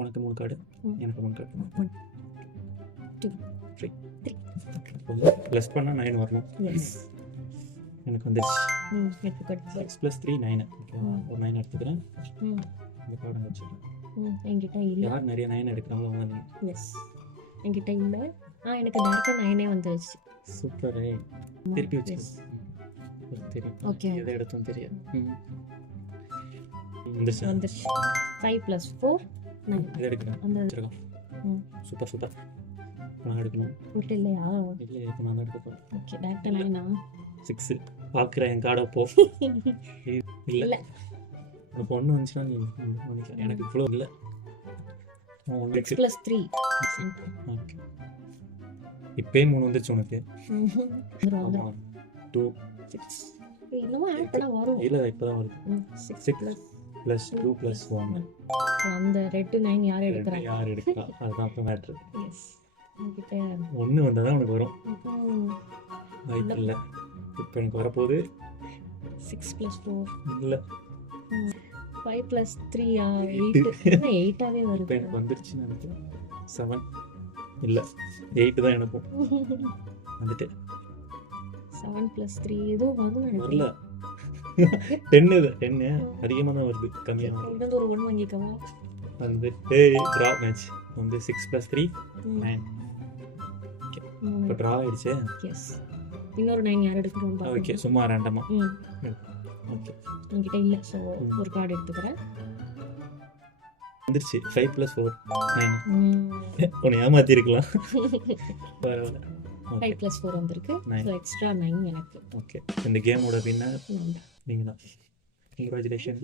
உனக்கு 3 கார்டு, எனக்கு 3 card. 1 2 3 3 plus பண்ணால் 9 வரணும். எஸ் எனக்கு வந்துருச்சு. எடுத்துக்கோ 6 + 3 9. ஓகேவா? ஒரு 9 எடுத்துக்கிறேன். இந்த கார்டை வச்சுக்கிறேன். என்கிட்ட இல்லை. யார் நிறைய 9 எடுக்கிறாங்களோ அவங்க தான். எஸ் என்கிட்ட இல்லை. எனக்கு டேரக்டாக 9 வந்துருச்சு. சூப்பர். திருப்பி வச்சுக்கோ. தெரியும். ஓகே எதை எடுத்தோம் தெரியாது. வந்துருச்சு. வந்துருச்சு. 5 + 4 9. இதை எடுக்கிறேன். அந்த வச்சுருக்கோம். Super super. நான் எடுக்கணும். விட்டு இல்லையா? இல்லை இப்போ நான் தான் எடுக்க போகிறேன். ஓகே டேரக்டாக 9 6 பார்க்குறேன் என் கார்டை போ. இல்லை இல்லை. உனக்கு 1 வந்துச்சுன்னா நீ பண்ணிக்கலாம். எனக்கு இவ்வளோ இல்லை. 6 + 3 ஓகே இப்போயே 3 வந்துருச்சு உனக்கு. வந்துரும் 2 இன்னும் ஆட் பண்ணா வரும். இல்லை இப்போ தான் வருது. 6 + 2 + 1. அந்த ரெட் 9 யார் எடுக்கறாங்க? யார் எடுக்கிறா அதுதான் அப்போ மேட்ரு. எஸ் என்கிட்ட 1 வந்தால் தான் உனக்கு வரும். ம், வாய்ப்பு இல்லை. இப்போ எனக்கு வரப்போகுது. 6 + 4 இல்லை 5 + 3 8 என்ன 8ஆவே இப்போ வருது. எனக்கு வந்துருச்சுன்னு நினைக்கிறேன். 7 இல்லை 8 தான் எனக்கும் வந்துட்டு 7 + 3 ஏதோ வருது வரல. நினைக்கிறேன். 10 இது 10 அதிகமாக தான் வருது, கம்மியாக இருந்து ஒரு 1 வாங்கிக்கவா? வந்துட்டு ட்ரா மேட்ச் வந்து 6 + 3 9. இப்போ ட்ரா ஆயிடுச்சு. எஸ் இன்னொரு 9 யார் எடுக்கணும்னு ஓகே பாருங்க. சும்மா ரேண்டமாக. ம் ஓகே என்கிட்ட இல்லை. ஸோ ஒரு கார்டு எடுத்துக்கிறேன். வந்துருச்சு. 5 + 4 9. ம், உன்னை ஏமாத்திருக்கலாம். பரவாயில்ல. 5 + 4 வந்திருக்கு. 9. ஸோ எக்ஸ்ட்ரா 9 எனக்கு. ஓகே இந்த கேமோட வின்னர் நான் தான். நீங்கள் தான். கங்க்ராச்சுலேஷன்.